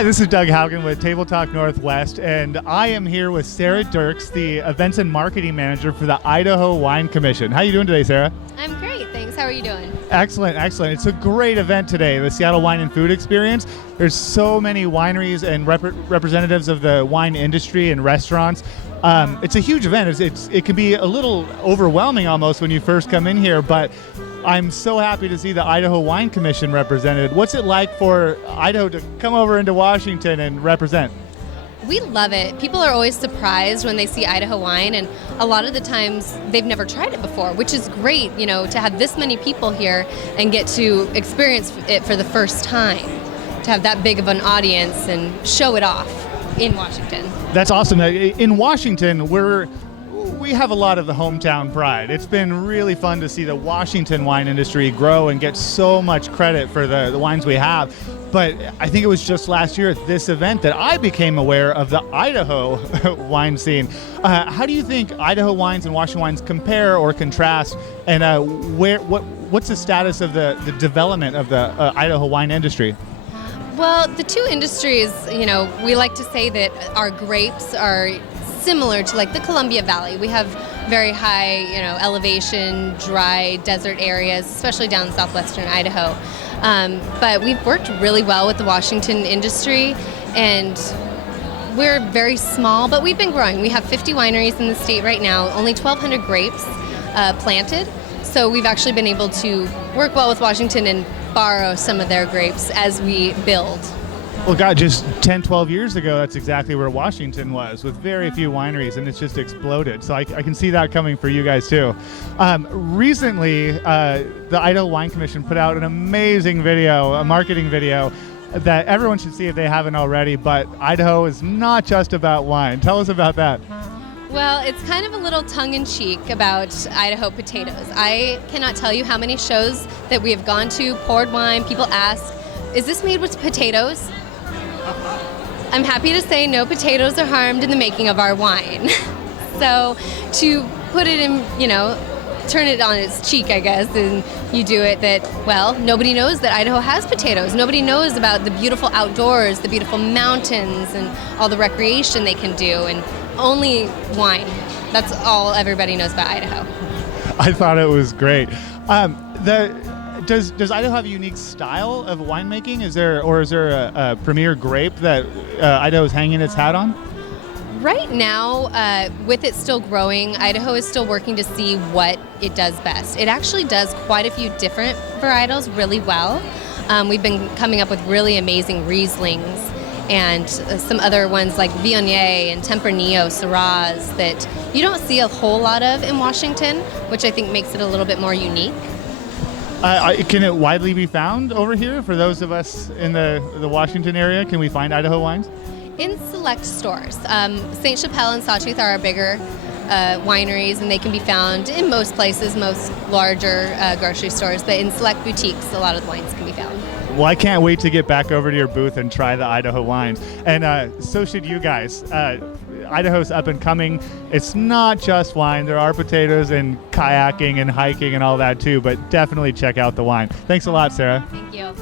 Hi, this is Doug Haugen with TableTalk Northwest, and I am here with Sara Dirks, the Events and Marketing Manager for the Idaho Wine Commission. How are you doing today, Sara? I'm great, thanks. How are you doing? Excellent, excellent. It's a great event today, the Seattle Wine and Food Experience. There's so many wineries and representatives of the wine industry and restaurants. It's a huge event. It can be a little overwhelming almost when you first come in here, but I'm so happy to see the Idaho Wine Commission represented. What's it like for Idaho to come over into Washington and represent? We love it. People are always surprised when they see Idaho wine, and a lot of the times they've never tried it before, which is great, to have this many people here and get to experience it for the first time, to have that big of an audience and show it off in Washington. That's awesome. In Washington, we have a lot of the hometown pride. It's been really fun to see the Washington wine industry grow and get so much credit for the wines we have. But I think it was just last year at this event that I became aware of the Idaho wine scene. How do you think Idaho wines and Washington wines compare or contrast? And what's the status of the development of the Idaho wine industry? Well, the two industries, we like to say that our grapes are similar to like the Columbia Valley. We have very high, elevation, dry desert areas, especially down in southwestern Idaho. But we've worked really well with the Washington industry, and we're very small, but we've been growing. We have 50 wineries in the state right now, only 1,200 grapes planted. So we've actually been able to work well with Washington and borrow some of their grapes as we build. Well, God, just 10, 12 years ago, that's exactly where Washington was, with very few wineries, and it's just exploded. So I can see that coming for you guys, too. Recently, the Idaho Wine Commission put out an amazing video, a marketing video, that everyone should see if they haven't already, but Idaho is not just about wine. Tell us about that. Well, it's kind of a little tongue-in-cheek about Idaho potatoes. I cannot tell you how many shows that we have gone to, poured wine, people ask, is this made with potatoes? I'm happy to say no potatoes are harmed in the making of our wine. So to put it in, turn it on its cheek, I guess, and you do it that, well, nobody knows that Idaho has potatoes. Nobody knows about the beautiful outdoors, the beautiful mountains, and all the recreation they can do, and only wine. That's all everybody knows about Idaho. I thought it was great. Does Idaho have a unique style of winemaking? Is there a premier grape that Idaho's hanging its hat on? Right now, with it still growing, Idaho is still working to see what it does best. It actually does quite a few different varietals really well. We've been coming up with really amazing Rieslings and some other ones like Viognier and Tempranillo, Syrahs that you don't see a whole lot of in Washington, which I think makes it a little bit more unique. Can it widely be found over here for those of us in the Washington area? Can we find Idaho wines? In select stores. St. Chapelle and Sawtooth are our bigger wineries, and they can be found in most places, most larger grocery stores, but in select boutiques, a lot of the wines can be found. Well, I can't wait to get back over to your booth and try the Idaho wines. And so should you guys. Idaho's up and coming. It's not just wine. There are potatoes and kayaking and hiking and all that too, but definitely check out the wine. Thanks a lot, Sara. Thank you.